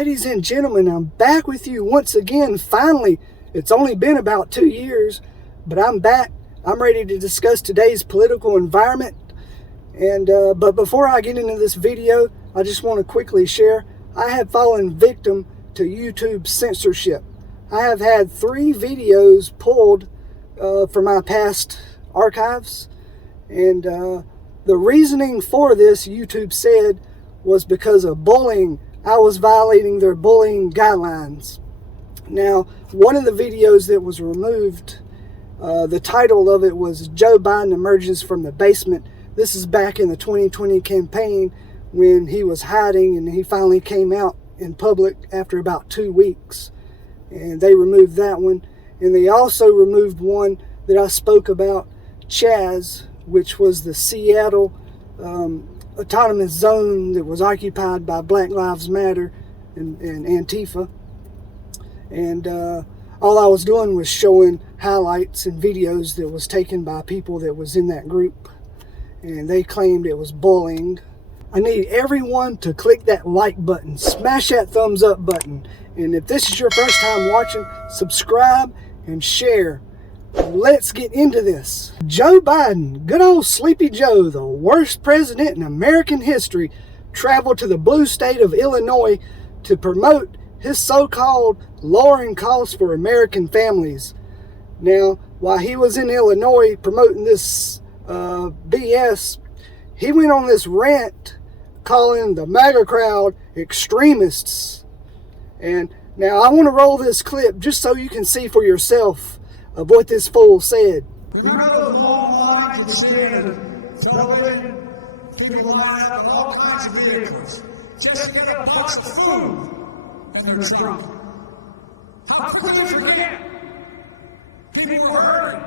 Ladies and gentlemen, I'm back with you once again. Finally, it's only been about 2 years, but I'm back. I'm ready to discuss today's political environment. But before I get into this video, I just want to quickly share, I have fallen victim to YouTube censorship. I have had 3 videos pulled from my past archives, and the reasoning for this, YouTube said, was because of bullying. I was violating their bullying guidelines. Now, one of the videos that was removed, the title of it was Joe Biden Emerges from the Basement. This is back in the 2020 campaign when he was hiding, and he finally came out in public after about 2 weeks. And they removed that one. And they also removed one that I spoke about, Chaz, which was the Seattle autonomous zone that was occupied by Black Lives Matter and Antifa. And all I was doing was showing highlights and videos that was taken by people that was in that group. And they claimed it was bullying. I need everyone to click that like button, smash that thumbs up button. And if this is your first time watching, subscribe and share. Let's get into this. Joe Biden, good old Sleepy Joe, the worst president in American history, traveled to the blue state of Illinois to promote his so-called lowering costs for American families. Now, while he was in Illinois promoting this BS, he went on this rant calling the Maga crowd extremists. And now I want to roll this clip just so you can see for yourself of what this fool said. Remember those long lines you see in the television? People lining up all kinds of vehicles just to get a box of food in their trunk. How could we forget? People were hurting.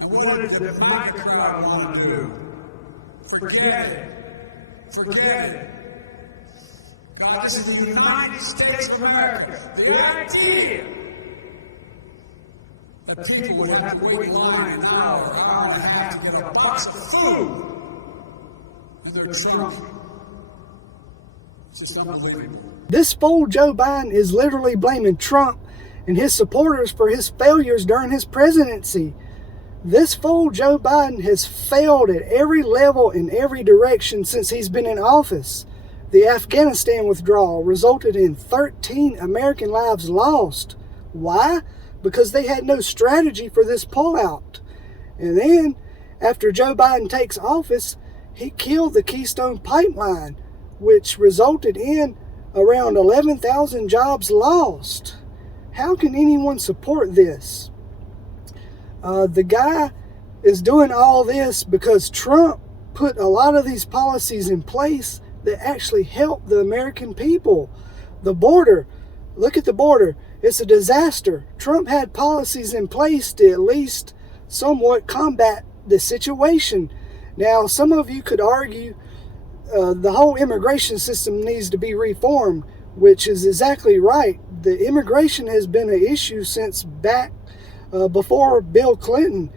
And what does the Maga crowd want to do? Forget it. Forget it. God, this is the United States of America. The idea that people would have to wait in line an hour and a half to get a box of food and they're drunk. It's just unbelievable. This fool Joe Biden is literally blaming Trump and his supporters for his failures during his presidency. This fool Joe Biden has failed at every level in every direction since he's been in office. The Afghanistan withdrawal resulted in 13 American lives lost. Why? Because they had no strategy for this pullout. And then, after Joe Biden takes office, he killed the Keystone Pipeline, which resulted in around 11,000 jobs lost. How can anyone support this? The guy is doing all this because Trump put a lot of these policies in place that actually help the American people. The border, look at the border. It's a disaster. Trump had policies in place to at least somewhat combat the situation. Now, some of you could argue the whole immigration system needs to be reformed, which is exactly right. The immigration has been an issue since back before Bill Clinton,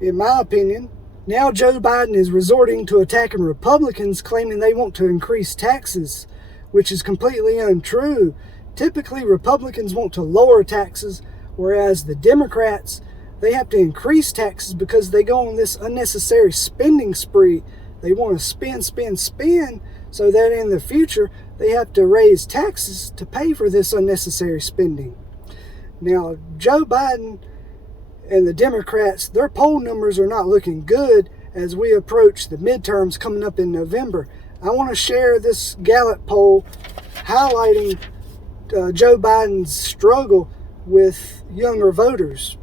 in my opinion. Now Joe Biden is resorting to attacking Republicans, claiming they want to increase taxes, which is completely untrue. Typically, Republicans want to lower taxes, whereas the Democrats, they have to increase taxes because they go on this unnecessary spending spree. They want to spend, so that in the future, they have to raise taxes to pay for this unnecessary spending. Now, Joe Biden and the Democrats, their poll numbers are not looking good as we approach the midterms coming up in November. I want to share this Gallup poll highlighting Joe Biden's struggle with younger voters.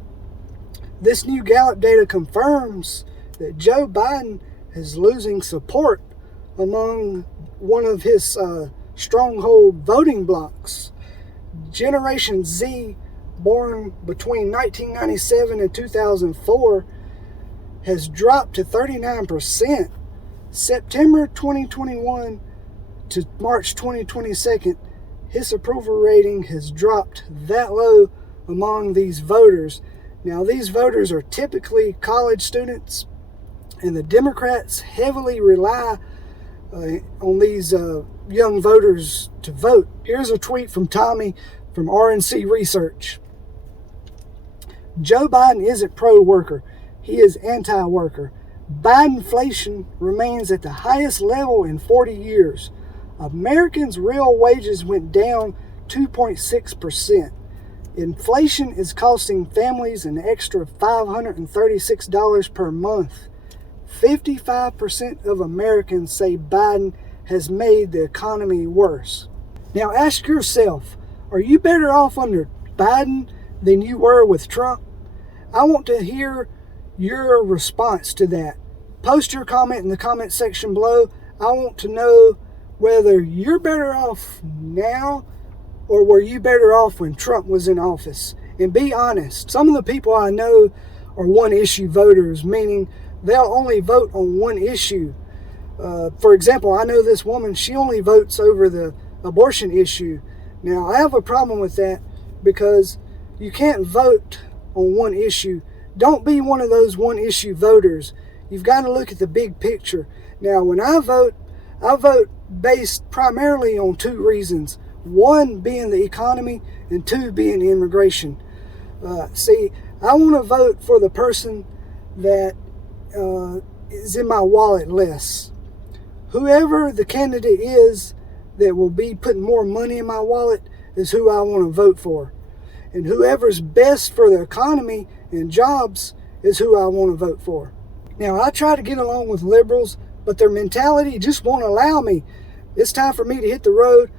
This new Gallup data confirms that Joe Biden is losing support among one of his stronghold voting blocs. Generation Z, born between 1997 and 2004, has dropped to 39%. September 2021 to March 2022, his approval rating has dropped that low among these voters. Now, these voters are typically college students, and the Democrats heavily rely on these young voters to vote. Here's a tweet from Tommy from RNC Research. Joe Biden isn't pro-worker. He is anti-worker. Bidenflation remains at the highest level in 40 years. Americans' real wages went down 2.6%. Inflation is costing families an extra $536 per month. 55% of Americans say Biden has made the economy worse. Now ask yourself, are you better off under Biden than you were with Trump? I want to hear your response to that. Post your comment in the comment section below. I want to know whether you're better off now or were you better off when Trump was in office. And be honest, some of the people I know are one-issue voters, meaning they'll only vote on one issue. For example, I know this woman, she only votes over the abortion issue. Now, I have a problem with that because you can't vote on one issue. Don't be one of those one-issue voters. You've got to look at the big picture. Now, when I vote based primarily on two reasons. One being the economy and two being immigration. See, I want to vote for the person that is in my wallet less. Whoever the candidate is that will be putting more money in my wallet is who I want to vote for. And whoever's best for the economy and jobs is who I want to vote for. Now, I try to get along with liberals, but their mentality just won't allow me. It's time for me to hit the road.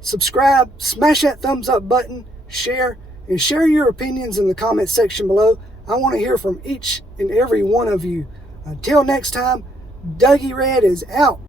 Subscribe, smash that thumbs up button, share, and share your opinions in the comment section below. I want to hear from each and every one of you. Until next time, Dougie Red is out.